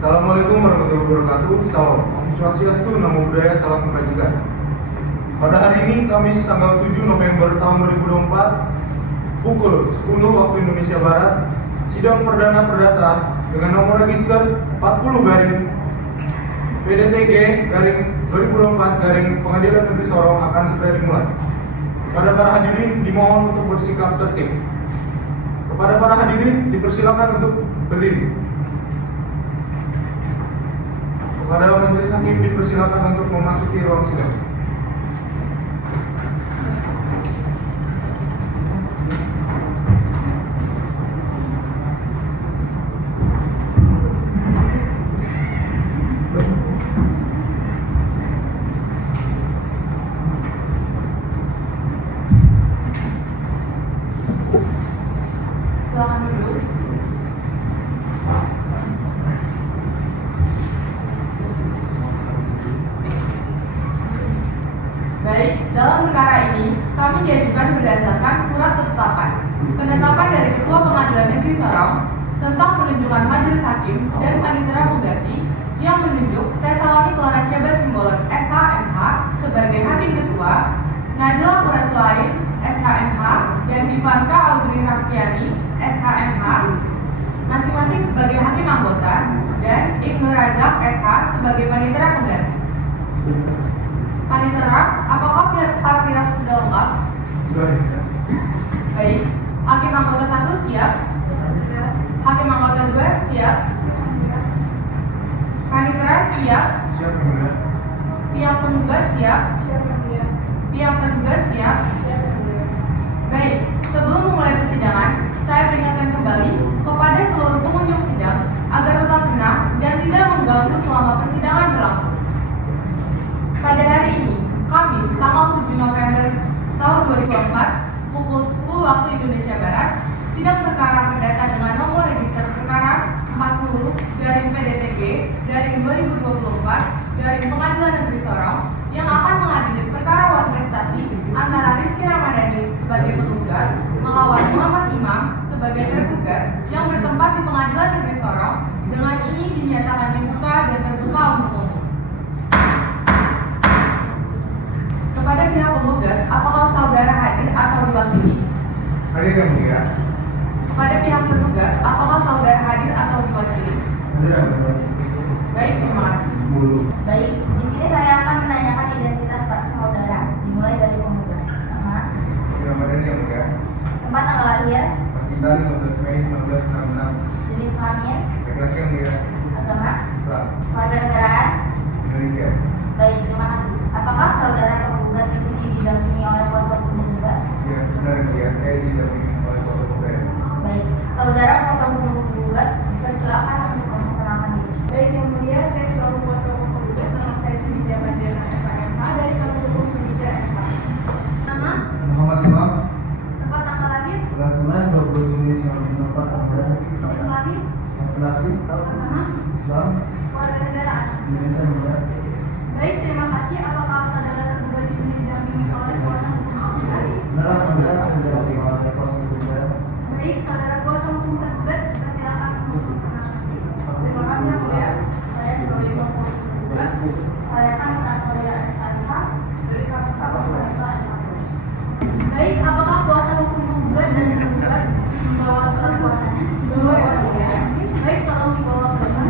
Assalamualaikum warahmatullahi wabarakatuh. Salam. Om Swastiastu, Namo Buddhaya, salam kebajikan. Pada hari ini, Kamis tanggal 7 November tahun 2024, pukul 10 waktu Indonesia Barat, sidang perdana perdata dengan nomor register 40 garing PDTG garing 2024 garing Pengadilan Negeri Sorong akan segera dimulai. Kepada para hadirin dimohon untuk bersikap tertib. Kepada para hadirin dipersilakan untuk berdiri. Kepada majelis hakim dipersilakan untuk memasuki ruang sidang. Silakan duduk. Baik, dalam perkara ini kami diajukan berdasarkan surat ketetapan penetapan dari Ketua Pengadilan Negeri Sorong tentang penunjukan majelis hakim dan panitera pengganti yang menunjuk Tesaloni Clara Syabat Simbolon SHMH sebagai hakim ketua, Najla Quratulain SHMH dan Divanka Audrey Raffiani SHMH masing-masing sebagai hakim anggota dan Ibnu Razak SH sebagai panitera pengganti. Panitera, apakah para pihak sudah lengkap? Baik, hakim anggota 1 siap. Hakim anggota 2 siap. Panitera siap. Siap, Mulia. Pihak penggugat siap. Pihak tergugat siap. Baik, sebelum memulai persidangan, saya peringatkan kembali kepada seluruh pengunjung sidang agar tetap tenang dan tidak mengganggu selama persidangan berlangsung. Pada hari ini, Kamis, tanggal 7 November tahun 2024, pukul 10 waktu Indonesia Barat, sidang perkara perdata dengan nomor register perkara 40 garing PDTG garing 2024 garing Pengadilan Negeri Sorong yang akan mengadili perkara wan prestasi antara Rizky Ramadhani sebagai penggugat melawan Muhammad Imam sebagai tergugat yang bertempat di Pengadilan Negeri Sorong dengan ini dinyatakan dibuka dan terbuka untuk umum. Kepada pihak penggugat, apakah saudara hadir atau diwakili? Hadir, yang Mulia. Kepada pihak tergugat, apakah saudara hadir atau diwakili? Hadir, yang Mulia. Baik, terima kasih. Baik, di sini saya akan menanyakan identitas Pak saudara, dimulai dari penggugat. Nama, Ramadhani, yang Mulia. tempat tanggal lahir, Pakistan 15 Mei 1966. jenis kelamin, Laki-laki, yang Mulia. agama, Islam. warga negaraan. Indonesia. Baik, terima kasih. Apakah saudara penggugat di sini didampingi oleh kuasa hukum penggugat? Ya, benar, yang Mulia. Saya didampingi oleh Bapak Penggugat. Baik, saudara kuasa hukum penggugat dipersilakan untuk memperkenalkan diri. Baik, yang mulia, saya selaku kuasa hukum penggugat. Nama saya Sinija Madiana SHMH dari Kantor Hukum Sinija SH. Nama, Muhammad Imam. tempat tanggal lahir, 11 Mei 20 Juni 1944. jenis kelamin, Laki-laki, agama, Islam, warga negaraan. Indonesia, yang Mulia. Baik, terima kasih. Apakah saudara tergugat di sini didampingi oleh kuasa hukum penggugat? Benar, yang Mulia. Saya didampingi oleh kuasa hukum saya. Baik, saudara kuasa hukum tergugat, persilakan untuk memperkenalkan diri. Terima kasih, yang mulia. Saya sebagai kuasa hukum penggugat, Saya akan Natalia SHMH dari kasus Baik, apakah kuasa hukum penggugat dan tergugat membawa surat kuasanya? Bawa, yang mulia. Baik, tolong dibawa ke depan.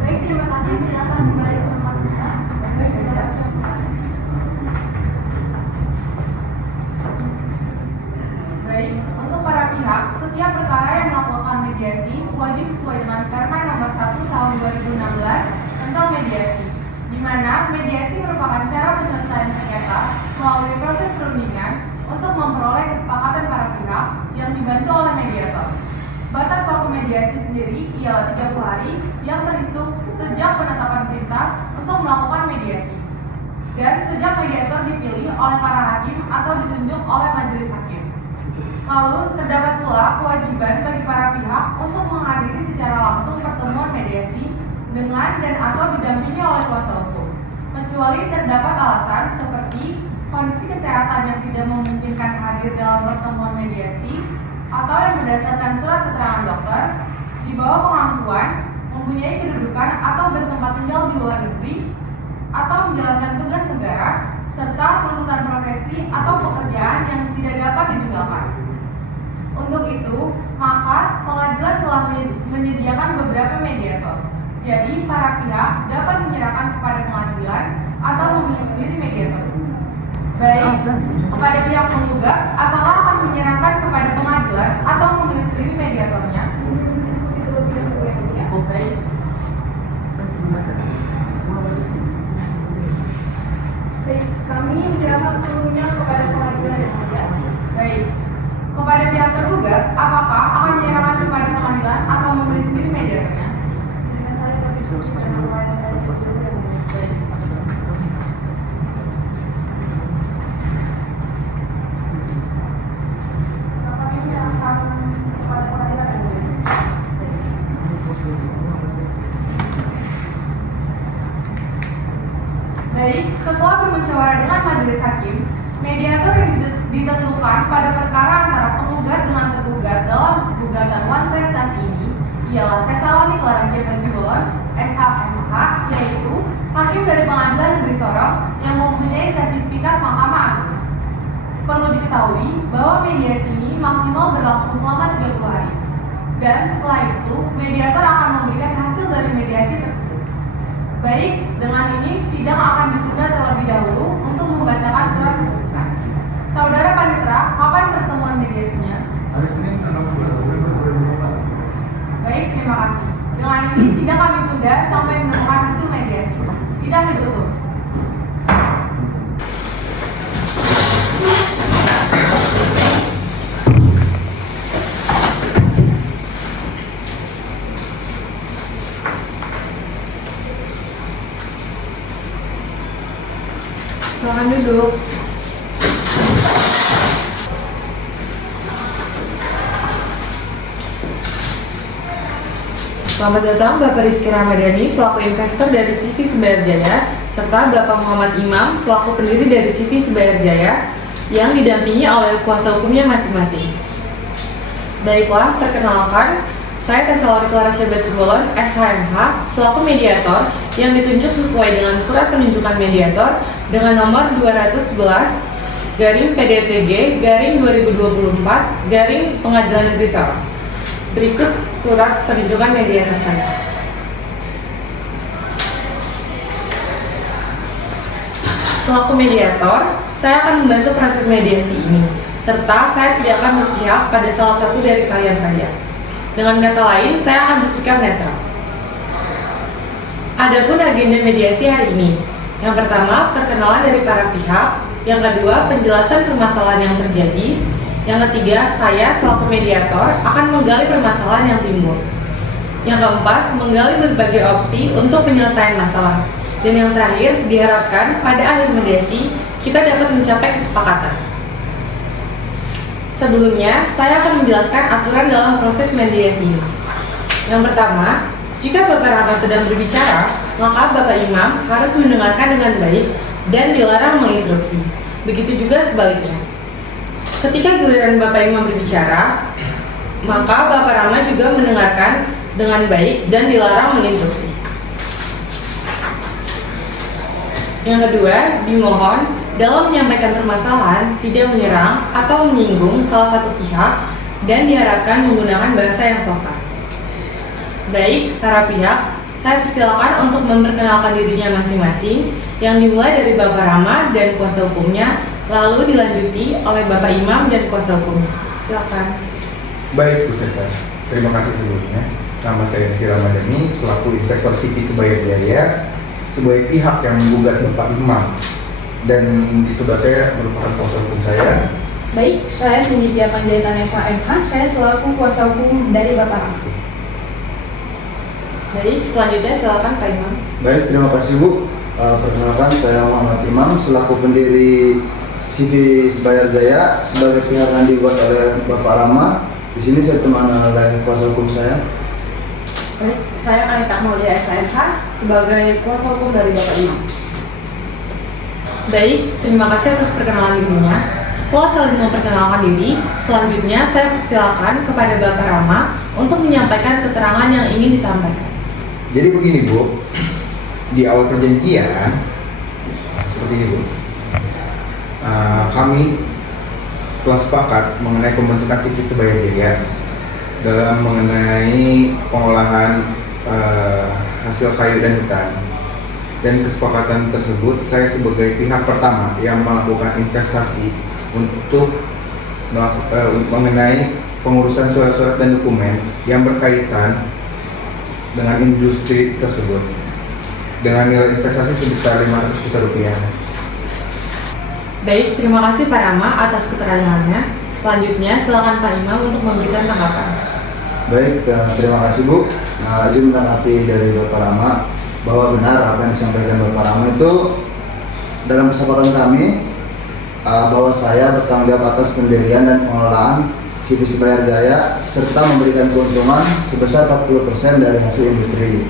Baik, terima kasih. Silakan kembali ke tempat kita. Baik, terima kasih. Baik, untuk para pihak, setiap perkara yang melakukan mediasi wajib sesuai dengan Perma nomor 1 tahun 2016 tentang mediasi, di mana mediasi merupakan cara penyelesaian sengketa melalui proses perundingan untuk memperoleh kesepakatan para mediasi sendiri ialah 30 hari yang terhitung sejak penetapan perintah untuk melakukan mediasi dan sejak mediator dipilih oleh para hakim atau ditunjuk oleh majelis hakim. Lalu terdapat pula kewajiban bagi para pihak untuk menghadiri secara langsung pertemuan mediasi dengan dan atau didampingi oleh kuasa hukum, kecuali terdapat alasan seperti kondisi kesehatan yang tidak memungkinkan hadir dalam pertemuan mediasi atau yang berdasarkan surat keterangan dokter, di bawah pengangguran, mempunyai kedudukan atau bertempat tinggal di luar negeri, atau menjalankan tugas negara, serta tuntutan profesi atau pekerjaan yang tidak dapat ditinggalkan. Untuk itu, maka pengadilan telah menyediakan beberapa mediator. Jadi, para pihak dapat menyerahkan kepada pengadilan atau memilih sendiri mediator. Baik, kepada pihak penggugat, apakah akan menyerahkan kepada pengadilan atau memilih sendiri mediatornya? Diskusi terlebih dahulu ya, Bu, ya. Baik. Baik, kami menyerahkan seluruhnya kepada pengadilan yang ada. Baik. Kepada pihak tergugat, apakah akan menyerahkan kepada pengadilan atau memilih sendiri mediatornya? Dengan saya berdiskusi dengan pengadilan saya dulu ya, Bu. Baik. Kami menyerahkan kepada pengadilan yang ada. Baik, setelah bermusyawarah dengan majelis hakim, mediator yang ditentukan pada perkara antara penggugat dengan tergugat dalam gugatan one prestasi ini ialah Thessalonic Larantia Pensibolon, SHMH, yaitu hakim dari Pengadilan Negeri Sorong yang mempunyai sertifikat Mahkamah Agung. Perlu diketahui bahwa mediasi ini maksimal berlangsung selama 30 hari. Dan setelah itu, mediator akan memberikan hasil dari mediasi tersebut. Baik, dengan ini sidang akan ditunda terlebih dahulu untuk membacakan surat keputusan. Saudara Panitera, kapan pertemuan mediasinya? Hari Senin tanggal 11 November 2024. Baik, terima kasih. Dengan ini sidang kami tunda sampai menemukan hasil mediasi. Sidang ditutup. Silakan duduk. Selamat datang Bapak Rizky Ramadhani selaku investor dari CV Sebayar Jaya serta Bapak Muhammad Imam selaku pendiri dari CV Sebayar Jaya yang didampingi oleh kuasa hukumnya masing-masing. Baiklah, perkenalkan, saya Thessalonic Larantia Pensibolon, SHMH, selaku mediator yang ditunjuk sesuai dengan surat penunjukan mediator dengan nomor 211 garing PDTG garing 2024 garing Pengadilan Negeri Sorong. Berikut surat penunjukan mediator saya. Selaku mediator, saya akan membantu proses mediasi ini, serta saya tidak akan berpihak pada salah satu dari kalian saja. Dengan kata lain, saya akan bersikap netral. Adapun agenda mediasi hari ini, yang pertama, perkenalan dari para pihak, yang kedua, penjelasan permasalahan yang terjadi, yang ketiga, saya selaku mediator akan menggali permasalahan yang timbul. Yang keempat, menggali berbagai opsi untuk penyelesaian masalah. Dan yang terakhir, diharapkan pada akhir mediasi, kita dapat mencapai kesepakatan. Sebelumnya, saya akan menjelaskan aturan dalam proses mediasi ini. Yang pertama, jika Bapak Rama sedang berbicara, maka Bapak Imam harus mendengarkan dengan baik dan dilarang menginterupsi. Begitu juga sebaliknya. Ketika giliran Bapak Imam berbicara, maka Bapak Rama juga mendengarkan dengan baik dan dilarang menginterupsi. Yang kedua, dimohon dalam menyampaikan permasalahan tidak menyerang atau menyinggung salah satu pihak dan diharapkan menggunakan bahasa yang sopan. Baik, para pihak, saya persilakan untuk memperkenalkan dirinya masing-masing yang dimulai dari Bapak Rama dan kuasa hukumnya, lalu dilanjuti oleh Bapak Imam dan kuasa hukumnya. Silakan. Baik, Bu Tessa. Terima kasih sebelumnya. Nama saya Rizky Ramadhani, selaku investor CV Sebayar Jaya, sebagai pihak yang menggugat Bapak Imam. Dan di sebelah saya merupakan kuasa hukum saya. Baik, saya Cindy Panjaitan SHMH, saya selaku kuasa hukum dari Bapak Rama. Baik, selanjutnya silakan Pak Imam. Baik, terima kasih Bu. Perkenalkan, saya Muhammad Imam selaku pendiri CV Sebayar Jaya sebagai pihak yang dibuat oleh Bapak Rama. Di sini saya ditemani oleh kuasa hukum saya. Baik, saya Anita Maulia SMH sebagai kuasa hukum dari Bapak Imam. Baik, terima kasih atas perkenalan dirinya. Setelah saling memperkenalkan diri, selanjutnya saya persilakan kepada Bapak Rama untuk menyampaikan keterangan yang ingin disampaikan. Jadi begini Bu, di awal perjanjian seperti ini Bu, kami telah sepakat mengenai pembentukan CV Sebayar Jaya dalam mengenai pengolahan hasil kayu dan hutan. Dan kesepakatan tersebut saya sebagai pihak pertama yang melakukan investasi untuk mengenai pengurusan surat-surat dan dokumen yang berkaitan dengan industri tersebut dengan nilai investasi sebesar 500 juta rupiah. Baik, terima kasih Pak Rama atas keterangannya. Selanjutnya silakan Pak Imam untuk memberikan tanggapan. Baik, terima kasih Bu. Izin menanggapi dari Bapak Rama bahwa benar apa yang disampaikan Bapak Rama itu dalam kesepakatan kami, bahwa saya bertanggung jawab atas pendirian dan pengelolaan CV Sebayar Jaya serta memberikan keuntungan sebesar 40% dari hasil industri.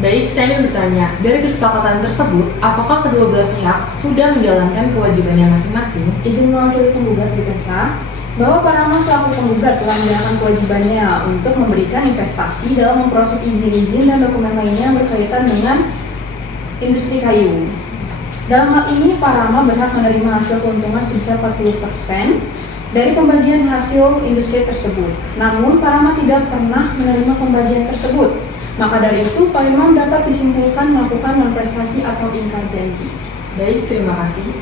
Baik, saya ingin bertanya, dari kesepakatan tersebut, apakah kedua belah pihak sudah menjalankan kewajibannya masing-masing? Izin mewakili penggugat Bu Tessa, bahwa Pak Rama selaku penggugat telah menjalankan kewajibannya untuk memberikan investasi dalam memproses izin-izin dan dokumen lainnya yang berkaitan dengan industri kayu. Dalam hal ini, Pak Rama berhak menerima hasil keuntungan sebesar 40% dari pembagian hasil industri tersebut. Namun, Pak Rama tidak pernah menerima pembagian tersebut. Maka dari itu, Pak Imam dapat disimpulkan melakukan non-prestasi atau ingkar janji. Baik, terima kasih.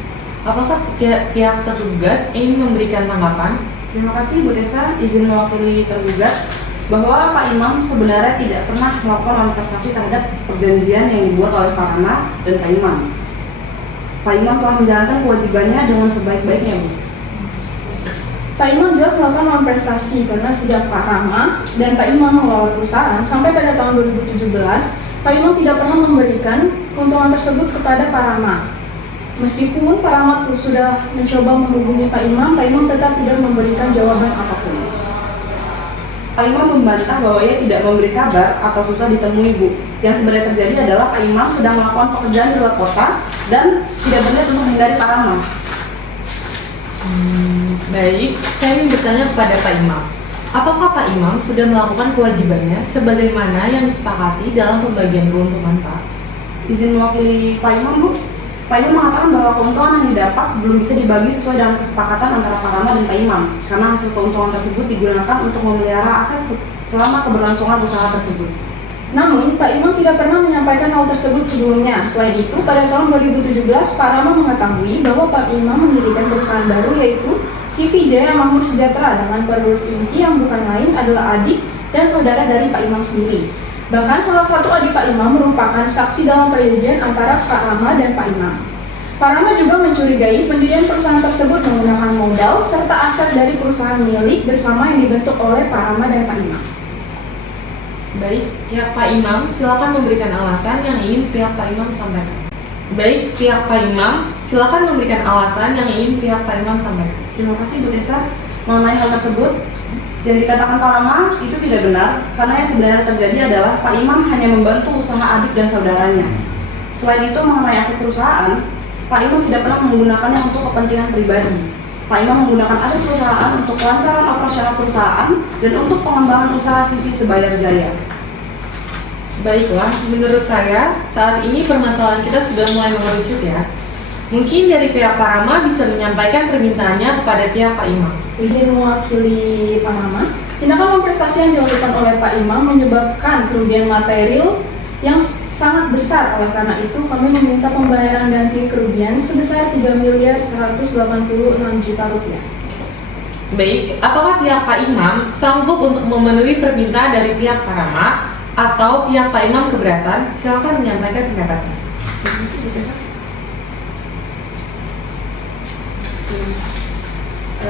Apakah pihak tergugat ingin memberikan tanggapan? Terima kasih Bu Tessa, izin mewakili tergugat bahwa Pak Imam sebenarnya tidak pernah melakukan non-prestasi terhadap perjanjian yang dibuat oleh Pak Rama dan Pak Imam. Pak Imam telah menjalankan kewajibannya dengan sebaik-baiknya Bu. Pak Imam jelas melakukan non-prestasi karena sejak Pak Rama dan Pak Imam mengelola perusahaan sampai pada tahun 2017, Pak Imam tidak pernah memberikan keuntungan tersebut kepada Pak Rama. Meskipun Pak Rama sudah mencoba menghubungi Pak Imam tetap tidak memberikan jawaban apapun. Pak Imam membantah bahwa ia tidak memberi kabar atau susah ditemui Bu. Yang sebenarnya terjadi adalah Pak Imam sedang melakukan pekerjaan di luar kota dan tidak berniat untuk menghindari Pak Rama. Baik, saya ingin bertanya kepada Pak Imam. Apakah Pak Imam sudah melakukan kewajibannya sebagaimana yang disepakati dalam pembagian keuntungan Pak? Izin mewakili Pak Imam Bu. Pak Imam mengatakan bahwa keuntungan yang didapat belum bisa dibagi sesuai dengan kesepakatan antara Pak Rama dan Pak Imam karena hasil keuntungan tersebut digunakan untuk memelihara aset selama keberlangsungan usaha tersebut. Namun, Pak Imam tidak pernah menyampaikan hal tersebut sebelumnya. Selain itu, pada tahun 2017, Pak Rama mengetahui bahwa Pak Imam mendirikan perusahaan baru yaitu CV Jaya Makmur Sejahtera dengan penerus inti yang bukan lain adalah adik dan saudara dari Pak Imam sendiri. Bahkan salah satu adik Pak Imam merupakan saksi dalam perjanjian antara Pak Rama dan Pak Imam. Pak Rama juga mencurigai pendirian perusahaan tersebut menggunakan modal serta aset dari perusahaan milik bersama yang dibentuk oleh Pak Rama dan Pak Imam. Baik, pihak Pak Imam silakan memberikan alasan yang ingin pihak Pak Imam sampaikan. Baik, pihak Pak Imam silakan memberikan alasan yang ingin pihak Pak Imam sampaikan. Terima kasih Bu Tessa. Mengenai hal tersebut, yang dikatakan Pak Rama itu tidak benar karena yang sebenarnya terjadi adalah Pak Imam hanya membantu usaha adik dan saudaranya. Selain itu, mengenai aset perusahaan, Pak Imam tidak pernah menggunakannya untuk kepentingan pribadi. Pak Imam menggunakan aset perusahaan untuk kelancaran operasional perusahaan dan untuk pengembangan usaha CV Sebayar Jaya. Baiklah, menurut saya saat ini permasalahan kita sudah mulai mengerucut ya. Mungkin dari pihak Pak Rama bisa menyampaikan permintaannya kepada pihak Pak Imam. Izin mewakili Pak Rama, tindakan non-prestasi yang dilakukan oleh Pak Imam menyebabkan kerugian material yang sangat besar. Oleh karena itu, kami meminta pembayaran ganti kerugian sebesar 3.186 juta rupiah. Baik, apakah pihak Pak Imam sanggup untuk memenuhi permintaan dari pihak Pak Rama atau pihak Pak Imam keberatan? Silakan menyampaikan pendapatnya.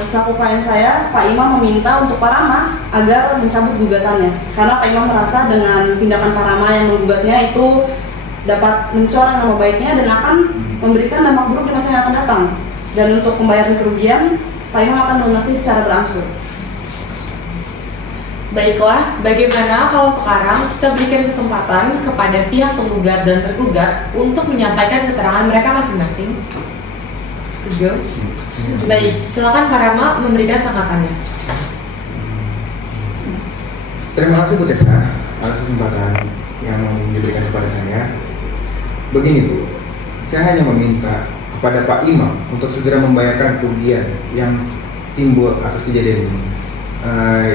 Selaku klien saya, Pak Imam meminta untuk Pak Rama agar mencabut gugatannya. Karena Pak Imam merasa dengan tindakan Pak Rama yang menggugatnya itu dapat mencoreng nama baiknya dan akan memberikan dampak buruk di masa yang akan datang. Dan untuk pembayaran kerugian, Pak Imam akan melunasi secara berangsur. Baiklah, bagaimana kalau sekarang kita berikan kesempatan kepada pihak penggugat dan tergugat untuk menyampaikan keterangan mereka masing-masing? Setuju? Baik, silakan Pak Rama memberikan tanggapannya. Terima kasih Bu Tessa atas kesempatan yang diberikan kepada saya. Begini Bu, saya hanya meminta kepada Pak Imam untuk segera membayarkan kerugian yang timbul atas kejadian ini.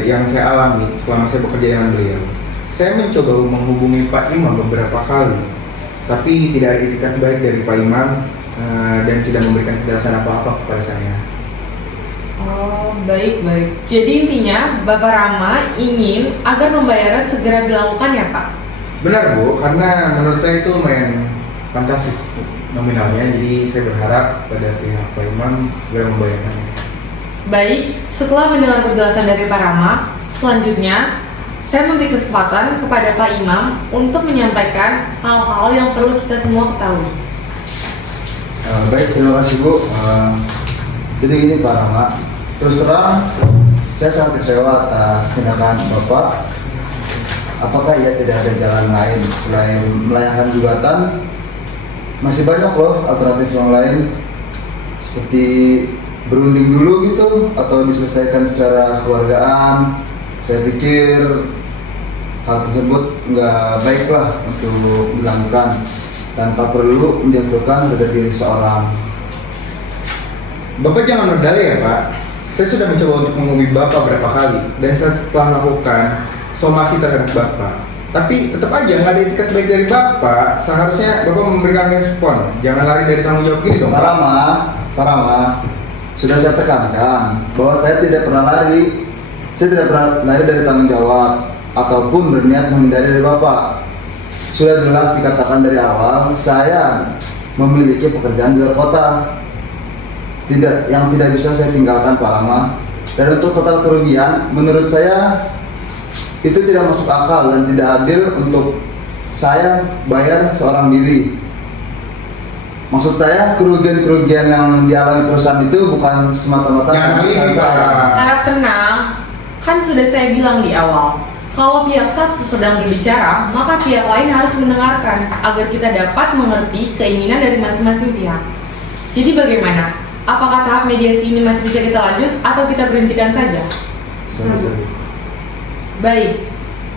Yang saya alami selama saya bekerja dengan beliau. Saya mencoba menghubungi Pak Imam beberapa kali, tapi tidak ada itikat baik dari Pak Imam dan tidak memberikan penjelasan apa-apa kepada saya. Oh, baik. Jadi intinya Bapak Rama ingin agar pembayaran segera dilakukan ya Pak? Benar Bu, karena menurut saya itu lumayan fantastis nominalnya, jadi saya berharap pada pihak Pak Imam segera membayarkannya. Baik, setelah mendengar penjelasan dari Pak Rama, selanjutnya saya memberi kesempatan kepada Pak Imam untuk menyampaikan hal-hal yang perlu kita semua ketahui. Baik, terima kasih Bu. Jadi gini Pak Rama, terus terang saya sangat kecewa atas tindakan Bapak. Apakah ia tidak ada jalan lain selain melayangkan gugatan? Masih banyak loh alternatif yang lain, seperti berunding dulu gitu atau diselesaikan secara keluargaan. Saya pikir hal tersebut nggak baik lah untuk dilakukan tanpa perlu menjatuhkan harga diri seorang. Bapak jangan berdalih ya Pak. Saya sudah mencoba untuk menghubungi Bapak berapa kali dan saya telah melakukan somasi terhadap Bapak. Tapi tetap aja nggak ada etikat baik dari Bapak. Seharusnya Bapak memberikan respon. Jangan lari dari tanggung jawab ini dong. Pak Rama, sudah saya tekankan bahwa saya tidak pernah lari. Saya tidak pernah lari dari tanggung jawab ataupun berniat menghindari dari Bapak. Sudah jelas dikatakan dari awal, saya memiliki pekerjaan di luar kota. Yang tidak bisa saya tinggalkan Pak Rama. Dan untuk total kerugian, menurut saya itu tidak masuk akal dan tidak adil untuk saya bayar seorang diri. Maksud saya kerugian-kerugian yang dialami perusahaan itu bukan semata-mata perusahaan saya. Harap tenang, kan sudah saya bilang di awal, kalau pihak satu sedang berbicara, maka pihak lain harus mendengarkan agar kita dapat mengerti keinginan dari masing-masing pihak. Jadi bagaimana? Apakah tahap mediasi ini masih bisa kita lanjut atau kita berhentikan saja? Baik,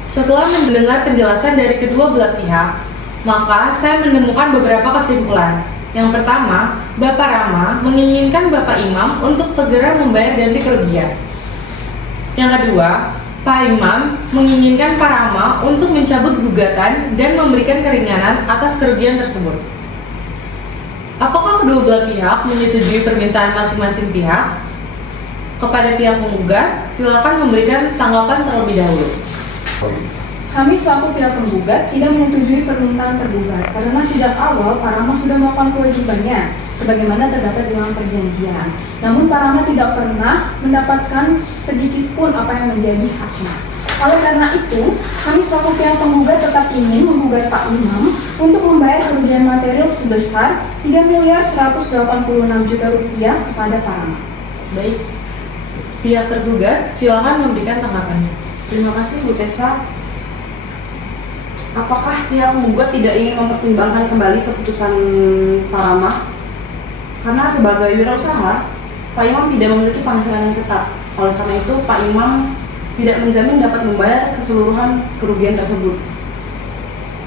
setelah mendengar penjelasan dari kedua belah pihak, maka saya menemukan beberapa kesimpulan. Yang pertama, Bapak Rama menginginkan Bapak Imam untuk segera membayar ganti kerugian. Yang kedua, Pak Imam menginginkan Pak Rama untuk mencabut gugatan dan memberikan keringanan atas kerugian tersebut. Apakah kedua belah pihak menyetujui permintaan masing-masing pihak? Kepada pihak penggugat, silakan memberikan tanggapan terlebih dahulu. Kami selaku pihak penggugat tidak menyetujui permintaan tergugat karena sejak awal Pak Rama sudah melakukan kewajibannya sebagaimana terdapat dalam perjanjian. Namun Pak Rama tidak pernah mendapatkan sedikit pun apa yang menjadi haknya. Oleh karena itu, kami selaku pihak penggugat tetap ingin menggugat Pak Imam untuk membayar kerugian material sebesar 3.186 juta rupiah kepada Pak Rama. Baik, pihak tergugat silakan memberikan tanggapannya. Terima kasih Bu Tessa. Apakah pihak penggugat tidak ingin mempertimbangkan kembali keputusan Pak Rama? Karena sebagai wirausaha, Pak Imam tidak memiliki penghasilan yang tetap. Oleh karena itu, Pak Imam tidak menjamin dapat membayar keseluruhan kerugian tersebut.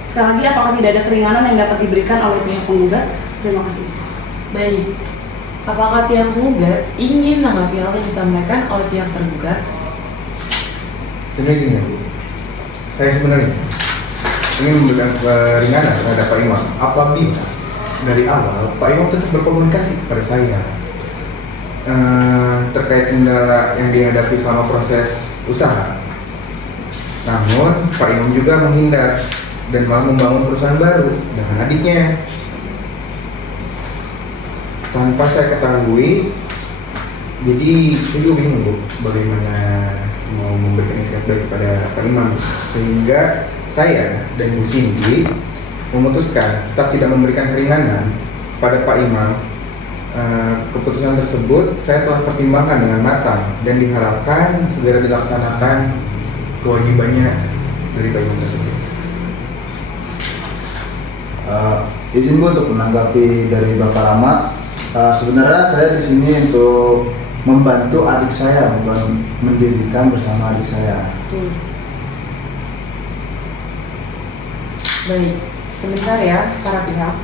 Sekali lagi, apakah tidak ada keringanan yang dapat diberikan oleh pihak penggugat? Terima kasih. Baik, apakah pihak penggugat ingin menanggapi hal yang disampaikan oleh pihak tergugat? Sebenarnya gini Bu, saya sebenarnya ingin memberikan keringanan terhadap Pak Imam apabila dari awal Pak Imam tetap berkomunikasi kepada saya terkait kendala yang dihadapi selama proses usaha. Namun Pak Imam juga menghindar dan malah membangun perusahaan baru dengan adiknya tanpa saya ketahui Jadi saya juga bingung Bu, bagaimana mau memberikan etikat baik kepada Pak Imam, sehingga saya dan Bu Cindy memutuskan tetap tidak memberikan keringanan pada Pak Imam. Keputusan tersebut saya telah pertimbangkan dengan matang dan diharapkan segera dilaksanakan kewajibannya dari Pak Imam tersebut. Izin Bu untuk menanggapi dari Bapak Rama. Sebenarnya saya di sini untuk membantu adik saya, bukan mendirikan bersama adik saya. Betul. Baik, sebentar ya para pihak.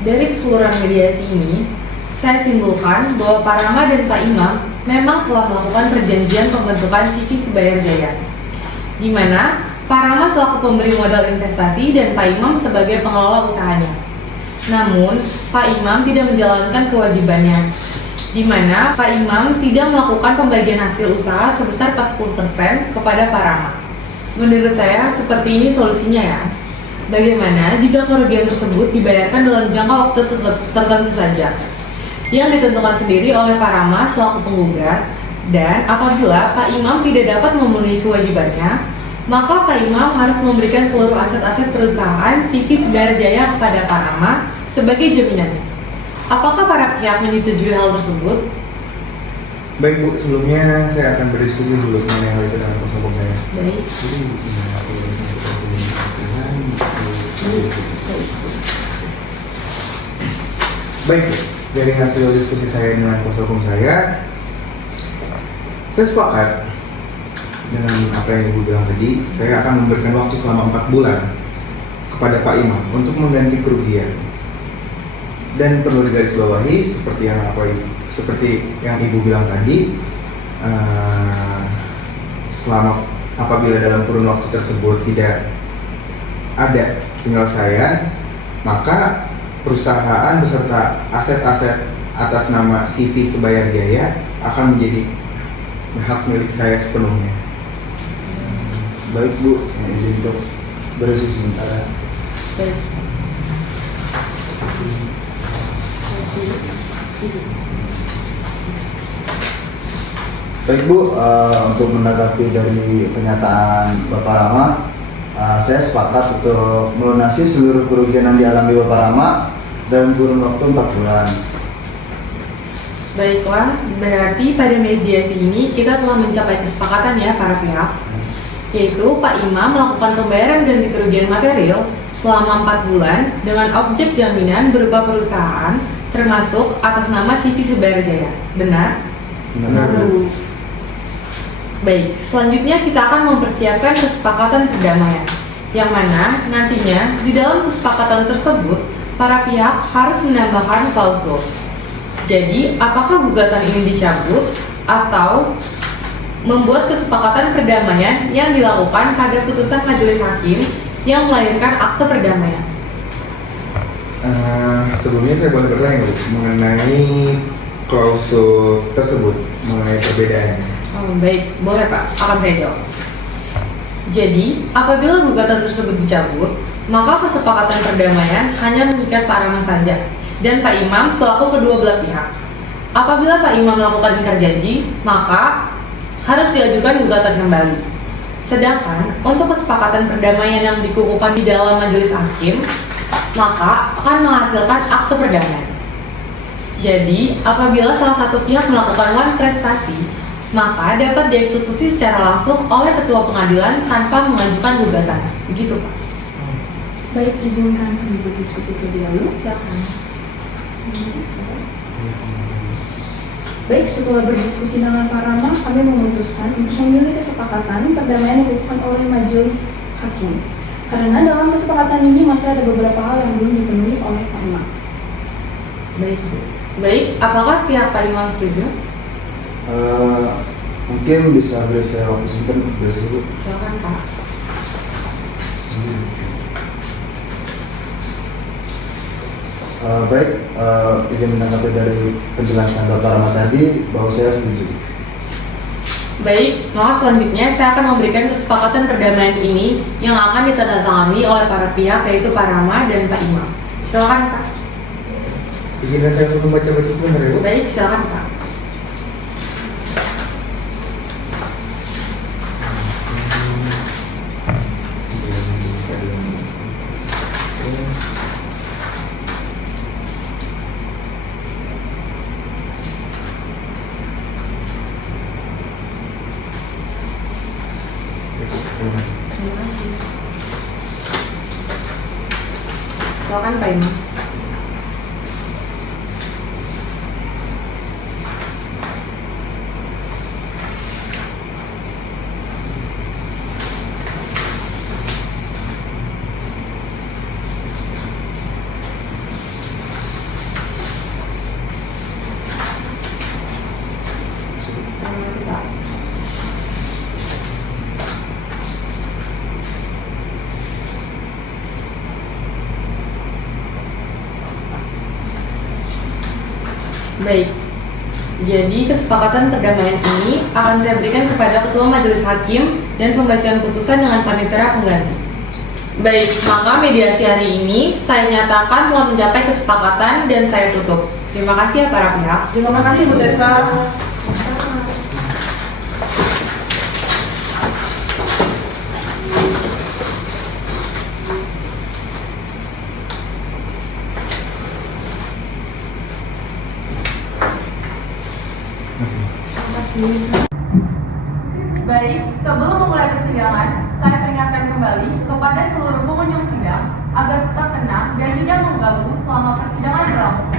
Dari keseluruhan mediasi ini, saya simpulkan bahwa Pak Rama dan Pak Imam memang telah melakukan perjanjian pembentukan CV Subayar Jaya, di mana Pak Rama selaku pemberi modal investasi dan Pak Imam sebagai pengelola usahanya. Namun, Pak Imam tidak menjalankan kewajibannya, di mana Pak Imam tidak melakukan pembagian hasil usaha sebesar 40% kepada Pak Rama. Menurut saya, seperti ini solusinya ya. Bagaimana jika kerugian tersebut dibayarkan dalam jangka waktu tertentu saja, yang ditentukan sendiri oleh Pak Rama selaku penggugat, dan apabila Pak Imam tidak dapat memenuhi kewajibannya, maka Pak Imam harus memberikan seluruh aset-aset perusahaan CV Subayar Jaya kepada Pak Rama sebagai jaminannya. Apakah para pihak menyetujui hal tersebut? Baik Bu, sebelumnya saya akan berdiskusi dulu mengenai hal itu dengan kuasa hukum saya. Baik. Baik, dari hasil diskusi saya dengan kuasa hukum saya sepakat dengan apa yang Ibu bilang tadi. Saya akan memberikan waktu selama 4 bulan kepada Pak Imam untuk mengganti kerugian. Dan perlu digarisbawahi seperti yang Ibu bilang tadi, apabila dalam kurun waktu tersebut tidak ada penyelesaian, maka perusahaan beserta aset-aset atas nama CV Subayar Jaya akan menjadi hak milik saya sepenuhnya. Baik Bu, izin untuk berisi sementara. Baik. Baik Bu, untuk menanggapi dari pernyataan Bapak Rama, saya sepakat untuk melunasi seluruh kerugian yang dialami Bapak Rama dalam kurun waktu 4 bulan. Baiklah, berarti pada mediasi ini kita telah mencapai kesepakatan ya para pihak, yaitu Pak Imam melakukan pembayaran ganti kerugian material selama 4 bulan dengan objek jaminan berupa perusahaan termasuk atas nama CV Subayar Jaya. Benar? Benar Bu. Baik, selanjutnya kita akan mempersiapkan kesepakatan perdamaian, yang mana nantinya di dalam kesepakatan tersebut para pihak harus menambahkan klausul. Jadi, apakah gugatan ini dicabut atau membuat kesepakatan perdamaian yang dilakukan pada putusan majelis hakim yang melahirkan akte perdamaian? Sebelumnya saya boleh bertanya Bu, mengenai klausul tersebut, mengenai perbedaannya. Oh, baik, boleh Pak, akan saya jawab. Jadi, apabila gugatan tersebut dicabut, maka kesepakatan perdamaian hanya mengikat Pak Rama saja dan Pak Imam selaku kedua belah pihak. Apabila Pak Imam melakukan ingkar janji, maka harus diajukan gugatan kembali. Sedangkan untuk kesepakatan perdamaian yang dikukuhkan di dalam majelis hakim, maka akan menghasilkan akte perdamaian. Jadi, apabila salah satu pihak melakukan one prestasi, maka dapat dieksekusi secara langsung oleh ketua pengadilan tanpa mengajukan gugatan. Begitu Pak. Baik, izinkan kami berdiskusi terlebih dahulu. Silakan. Baik, setelah berdiskusi dengan Pak Rama, kami memutuskan untuk memilih kesepakatan perdamaian yang dilakukan oleh majelis hakim. Karena dalam kesepakatan ini masih ada beberapa hal yang belum dipenuhi oleh Pak Imam. Baik, apakah pihak Pak Imam setuju? Mungkin bisa beri saya waktu sebentar untuk berisi dulu. Silakan Pak. Izin menanggapi dari penjelasan Bapak Rama tadi bahwa saya setuju. Baik, maka selanjutnya saya akan memberikan kesepakatan perdamaian ini yang akan ditandatangani oleh para pihak, yaitu Pak Rama dan Pak Imam. Silakan Pak. Izinkan saya untuk membaca-baca sebentar ya Bu. Baik, silakan Pak. Terima kasih. Silakan Pak Imam. Terima kasih Pak. Baik, jadi kesepakatan perdamaian ini akan saya berikan kepada Ketua Majelis Hakim dan pembacaan putusan dengan panitera pengganti. Baik, maka mediasi hari ini saya nyatakan telah mencapai kesepakatan dan saya tutup. Terima kasih ya para pihak. Terima kasih Bu Tessa. Baik, sebelum memulai persidangan, saya peringatkan kembali kepada seluruh pengunjung sidang agar tetap tenang dan tidak mengganggu selama persidangan berlangsung.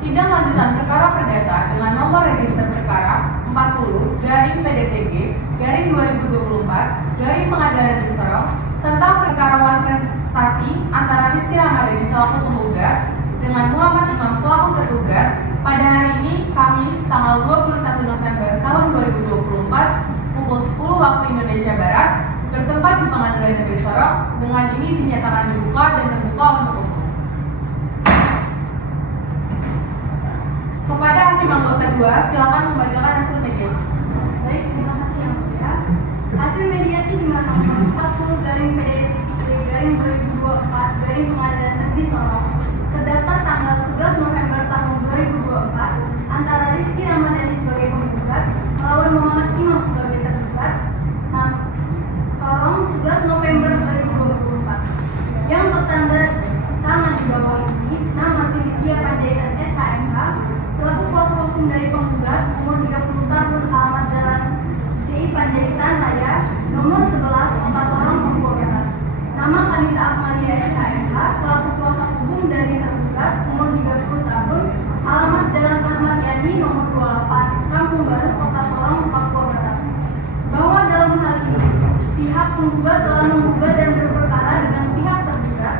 Sidang lanjutan perkara perdata dengan nomor register perkara 40/2024/2024 Pengadilan Negeri Sorong tentang perkarawan prestasi antara Rizky Ramadhani selaku penggugat dengan Muhammad Imam selaku tergugat pada hari ini Kamis tanggal 21 November tahun 2024 pukul 10 waktu Indonesia Barat bertempat di Pengadilan Negeri Sorong. Dengan ini dinyatakan dibuka dan terbuka untuk umum. Kepada hakim anggota 2, silakan membacakan hasil mediasi. Baik, terima kasih yang mulia. Hasil mediasi dengan nomor 40/PDT-2024 Pengadilan Negeri Sorong terdapat tanggal 11 November tahun 2024 antara Rizky Ramadhani sebagai penggugat melawan Muhammad Imam sebagai tergugat. Sorong 11 November 2024 yang tertanda tangan di bawah ini nama Cynthia Panjaitan SHMH selaku kuasa hukum dari penggugat umur 30 tahun alamat Jalan DI Panjaitan Raya nomor 11 Kota Sorong Papua Barat. Nama Kanita Ahmadiyah SHMH selaku kuasa hukum dari tergugat umur 30 tahun alamat Jalan Ahmad Yani nomor 28 Kampung Baru Kota Sorong Papua Barat. Bahwa dalam hal ini pihak penggugat telah menggugat dan berperkara dengan pihak tergugat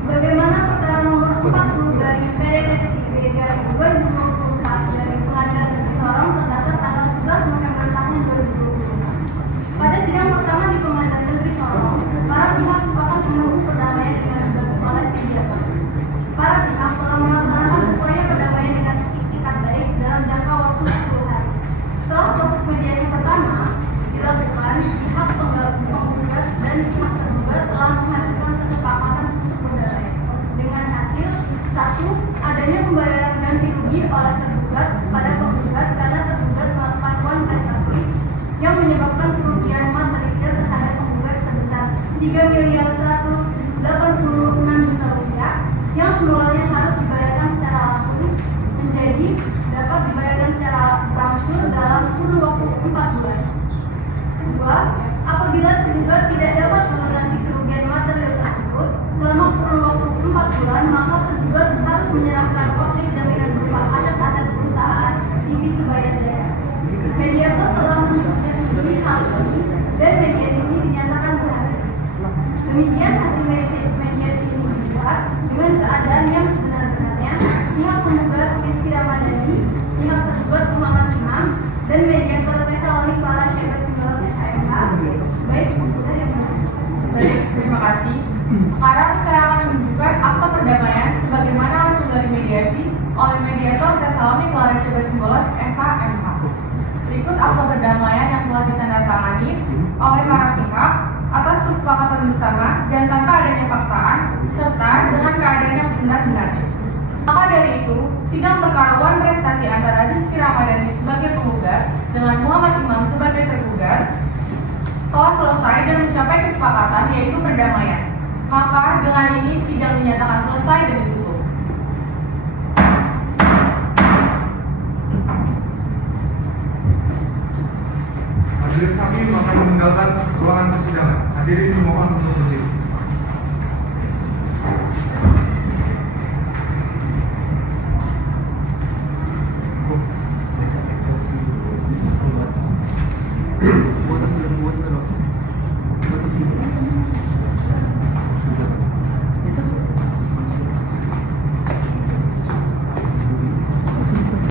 sebagaimana perkara nomor 40 dari PDT-2024 dari Pengadilan Negeri Sorong terdapat tanggal 11 November tahun 2024. Pada sidang pertama di Pengadilan Negeri Sorong, para pihak sepakat menunggu perdamaian dengan dibantu oleh mediator. Para pihak telah melaksanakan upaya perdamaian dengan itikat baik dalam jangka waktu 10 hari. Setelah proses mediasi pertama dilakukan, pihak penggugat dan pihak tergugat telah menghasilkan kesepakatan untuk berdamai dengan hasil 1. Adanya pembayaran ganti rugi oleh tergugat pada penggugat karena tergugat melakukan prestasi yang menyebabkan kerugian material terhadap penggugat sebesar 3.186 juta rupiah yang semulanya harus dibayarkan secara langsung menjadi dapat dibayarkan secara berangsur dalam kurun waktu 4 bulan. 2. Apabila tergugat tidak dapat melunasi kerugian material tersebut selama kurun waktu 4 bulan, maka tergugat harus menyerahkan objek jaminan berupa aset-aset perusahaan TV Subaya Jaya. Mediator telah menyetujui hal ini dan mediasi ini dinyatakan berhasil. Demikian hasil mediasi ini dibuat dengan keadaan yang sebenar-benarnya pihak penggugat Rizky Ramadhani, pihak tergugat Muhammad Imam, dan mediator Pesaloni Clara Shebat Sumbalat SHMH. Baik, sudah ya. Baik, terima kasih. Sekarang saya sebagai simbolis SHMH. Berikut akta perdamaian yang telah ditandatangani oleh para pihak atas kesepakatan bersama dan tanpa adanya paksaan serta dengan keadaan yang sebenar-benarnya. Maka dari itu, sidang perkara Wan Prestasi antara Rizky Ramadhani sebagai penggugat dengan Muhammad Imam sebagai tergugat telah selesai dan mencapai kesepakatan yaitu perdamaian. Maka dengan ini sidang dinyatakan selesai dan ditutup. Majelis Hakim akan meninggalkan ruangan persidangan. Hadirin dimohon untuk berdiri.